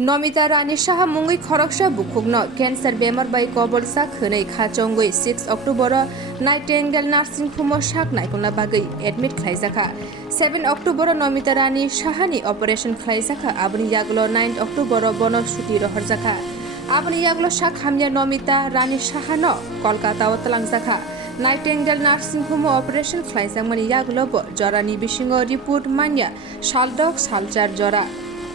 नमिता रानी शाह मुंगै खरकसा बुखुगनो कैंसर बेमार bai कबल सा खनै खाचंगै 6 अक्टोबर नाइटेंगेल नार्सिं होम शाक नायखना बागै एडमिट खालायजाखा 7 अक्टोबर नमिता रानी शाहनि ऑपरेशन खालायजाखा आबनि यागलो 9 अक्टोबर बन छुट्टी रहरजाखा आबनि यागलो शाक हामया नमिता रानी शाहनो कलकाता तलांगजाखा नाइटेंगेल नार्सिं होम ऑपरेशन खालायजामनि यागलो जरानि बिसिङो रिपोर्ट मान्या सालदक सालजार जरा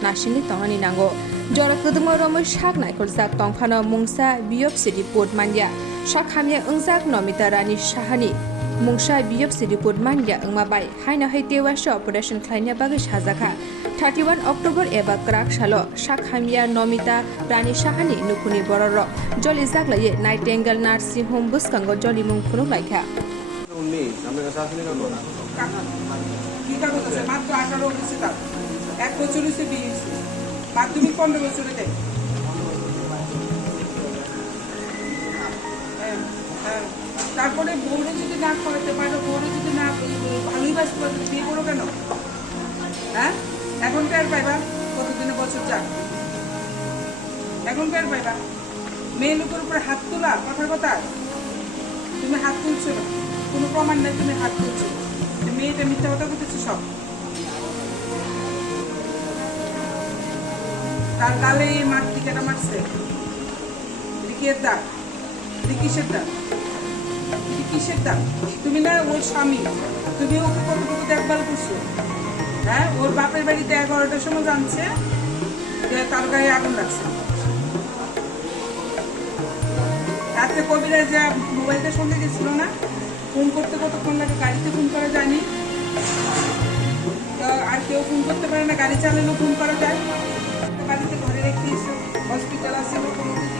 नासिनि तंगानि नांगौ जरा कदुङो रमै शाक नायखरजाक तंफानो मुंसा बियोप्सि रिपोर्ट मान्या शाक हामया अंजाक नमिता रानी शाहनि मुंसा बियोप्सि रिपोर्ट मान्या अंमाबाय हायना हैतेवासो ऑपरेशन खालायना बागै साजाखा 31 अक्टोबर एबा क्राक सालो शाक हामया नमिता रानी शाहनि नुखुनि बरर जलि जागलाये नाइटेंगेल नार्सिं होम बुसकांगो जलि मुं खुनु लायखा এক বছর হচ্ছে বিয়ে মাধ্যমিক 15 বছরে দেয় তারপরে বউরে যদি না করাতে পারো বউরে যদি না ভালোই বাসতে পারো বিয়ে করো কেন হ্যাঁ এখন কার পাইবা কতদিনে বছর যাক এখন কার পাইবা মেয়ে লোকের উপরে হাত তোলা কথার কথা তুমি হাত তুলছো না কোনো প্রমাণ নেই তুমি হাত তুলছো মেয়েটা মিথ্যা কথা বলতেছো সব তার গালে মারটি কেন মারছে কিসের দাগ কিসের দাগ তুমি না ওর স্বামী তুমি ওকে কতটুকু দেখভাল করছো হ্যাঁ ওর বাপের বাড়িতে 11টার সময় জানছে যে তার গায়ে আগুন লাগছে রাত্রে কবিরা যে মোবাইলটার সঙ্গে গেছিল না ফোন করতে কতক্ষণ লাগে গাড়িতে ফোন করা যায়নি আর কেউ ফোন করতে পারে না গাড়ি চালালেও ফোন করা যায় বাড়িতে ঘরে রেখে এসো হসপিটাল আসে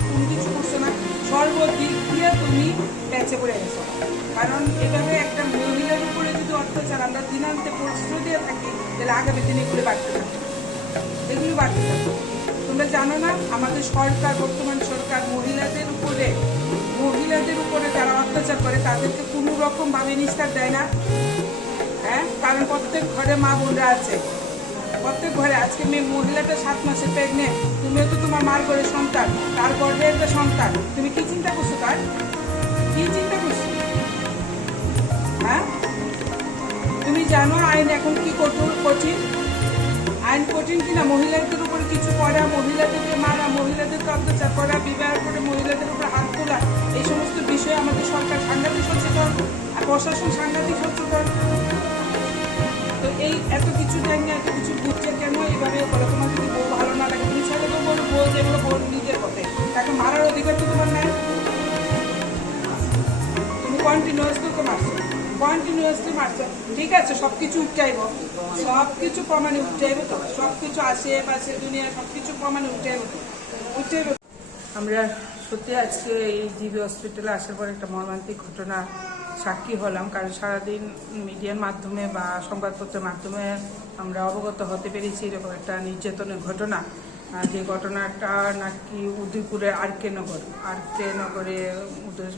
কোনো কিছু করছো না সর্বদিক দিয়ে তুমি প্যাচে পড়ে গেছো কারণ এভাবে একটা মহিলার উপরে যদি অত্যাচার আমরা দিনান্তে প্রশ্ন দিয়ে থাকি তাহলে আগামী দিনে এগুলো বাড়তে থাকে তোমরা জানো না আমাদের সরকার বর্তমান সরকার মহিলাদের উপরে যারা অত্যাচার করে তাদেরকে কোনো রকমভাবে নিস্তার দেয় না হ্যাঁ কারণ প্রত্যেক ঘরে মা বোনরা আছে প্রত্যেক ঘরে আজকে মহিলাটা 7 মাসের প্রেগনেন্ট তুমিও তো তোমার মার ঘরে সন্তান তার গর্ভে একটা সন্তান তুমি কি চিন্তা করছো হ্যাঁ তুমি জানো আইন এখন কি কঠিন আইন কঠিন কিনা মহিলাদের উপরে কিছু করা মহিলাদেরকে মারা মহিলাদেরকে অত্যাচার করা বিবাহ করে মহিলাদের উপরে হাত তোলা এই সমস্ত বিষয়ে আমাদের সরকার সাংঘাতিক সচেতন আর প্রশাসন সাংঘাতিক সচেতন তো এই এত কিছু জানি এত কিছু বুঝছে কেন এইভাবে বলো তোমার যদি বউ ভালো না লাগে তুমি ছেলে তো বলো বউ যেগুলো বল নিজের পথে তাকে মারার অধিকার তো তোমার নাই তুমি কন্টিনিউয়াসলি মারছো ঠিক আছে সবকিছু উঠচাইব সবকিছু প্রমাণে উঠচাইব তো সবকিছু আশেপাশে দুনিয়া সবকিছু প্রমাণে উঠচাইব আমরা সত্যি আজকে এই জিবি হসপিটালে আসার পর একটা মর্মান্তিক ঘটনা সাক্ষী হলাম কারণ সারাদিন মিডিয়ার মাধ্যমে বা সংবাদপত্রের মাধ্যমে আমরা অবগত হতে পেরেছি এরকম একটা নির্যাতনের ঘটনা যে ঘটনাটা নাকি উদয়পুরের আরকে নগরে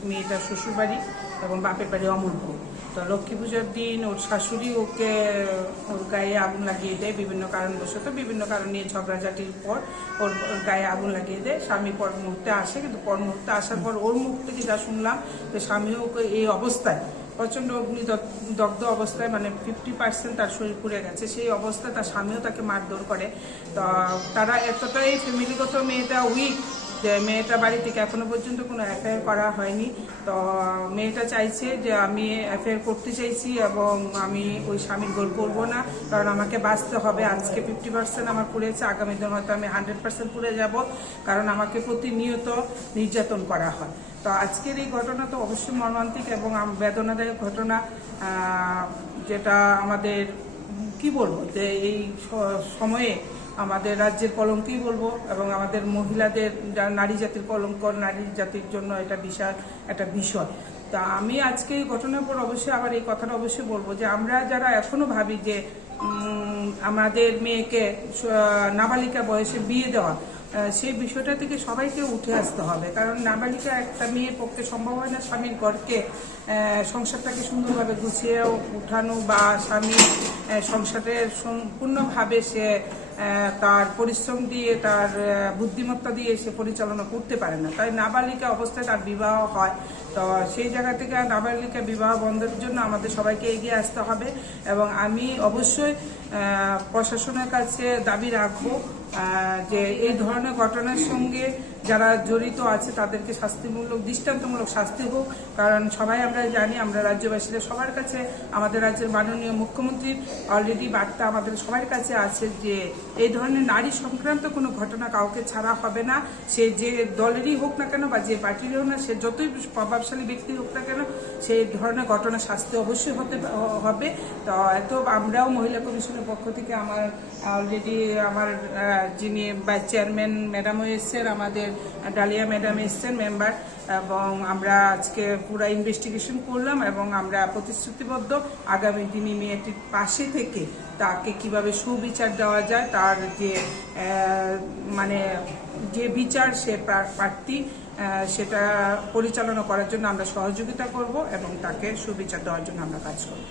মেয়েটার শ্বশুরবাড়ি এবং বাপের বাড়ি অমরপুর তো লক্ষ্মী পুজোর দিন ওর শাশুড়ি ওকে ওর গায়ে আগুন লাগিয়ে দেয় বিভিন্ন কারণ নিয়ে ঝগড়াঝাটির পর ওর গায়ে আগুন লাগিয়ে দেয় স্বামী পর মুহূর্তে আসে কিন্তু পর মুহূর্তে আসার পর ওর মুখ থেকে যা শুনলাম যে স্বামীও ওকে এই অবস্থায় প্রচণ্ড অগ্নিদগ্ধ অবস্থায় মানে 50% তার শরীর পুড়ে গেছে সেই অবস্থায় তার স্বামীও তাকে মারধর করে তো তারা এতটাই ফ্যামিলিগত মেয়েটা উইক যে মেয়েটা বাড়ি থেকে এখনো পর্যন্ত কোনো এফআইআর করা হয়নি তো মেয়েটা চাইছে যে আমি এফআইআর করতে চাইছি এবং আমি ওই স্বামীর গোল করবো না কারণ আমাকে বাঁচতে হবে আজকে 50% আমার পুড়েছে আগামী দিন হয়তো আমি 100% পুড়ে যাব কারণ আমাকে প্রতিনিয়ত নির্যাতন করা হয় তো আজকের এই ঘটনা তো অবশ্যই মর্মান্তিক এবং বেদনাদায়ক ঘটনা যেটা আমাদের কি বলবো যে এই সময়ে আমাদের রাজ্যের কলঙ্কই বলবো এবং আমাদের মহিলাদের নারী জাতির কলঙ্ক নারী জাতির জন্য এটা বিশাল একটা বিষয় তা আমি আজকে এই ঘটনার পর অবশ্যই আবার এই কথাটা অবশ্যই বলবো যে আমরা যারা এখনো ভাবি যে আমাদের মেয়েকে নাবালিকা বয়সে বিয়ে দেওয়া সেই বিষয়টা থেকে সবাইকে উঠে আসতে হবে কারণ নাবালিকা একটা মেয়ের পক্ষে সম্ভব হয় না স্বামীর ঘরকে সংসারটাকে সুন্দরভাবে গুছিয়ে উঠানো বা স্বামী সংসারের সম্পূর্ণভাবে সে তার পরিশ্রম দিয়ে তার বুদ্ধিমত্তা দিয়ে সে পরিচালনা করতে পারে না। তাই নাবালিকা অবস্থায় তার বিবাহ হয়। তো সেই জায়গা থেকে নাবালিকা বিবাহ বন্ধের জন্য আমাদের সবাইকে এগিয়ে আসতে হবে এবং আমি অবশ্যই প্রশাসনের কাছে দাবি রাখবো যে এই ধরনের ঘটনার সঙ্গে যারা জড়িত আছে তাদেরকে শাস্তিমূলক দৃষ্টান্তমূলক শাস্তি হোক। কারণ সবাই আমরা জানি, আমরা রাজ্যবাসীরা সবার কাছে, আমাদের রাজ্যের মাননীয় মুখ্যমন্ত্রীর অলরেডি বার্তা আমাদের সবার কাছে আছে যে এই ধরনের নারী সংক্রান্ত কোনো ঘটনা কাউকে ছাড়া হবে না। সে যে দলেরই হোক না কেন বা যে পার্টিরই হোক না, সে যতই প্রভাবশালী ব্যক্তি হোক না কেন, সেই ধরনের ঘটনা শাস্তি অবশ্যই হবে। তো এত আমরাও মহিলা কমিশনের পক্ষ থেকে আমার অলরেডি আমার যিনি ভাইস চেয়ারম্যান ম্যাডামও এসছেন, আমাদের ডালিয়া ম্যাডাম এসছেন মেম্বার, এবং আমরা আজকে পুরো ইনভেস্টিগেশন করলাম এবং আমরা প্রতিশ্রুতিবদ্ধ আগামী দিনে মেয়েটির পাশে থেকে তাকে কিভাবে সুবিচার দেওয়া যায়, তার যে মানে যে বিচার সে প্রার্থী সেটা পরিচালনা করার জন্য আমরা সহযোগিতা করব এবং তাকে সুবিচার দেওয়ার জন্য আমরা কাজ করব।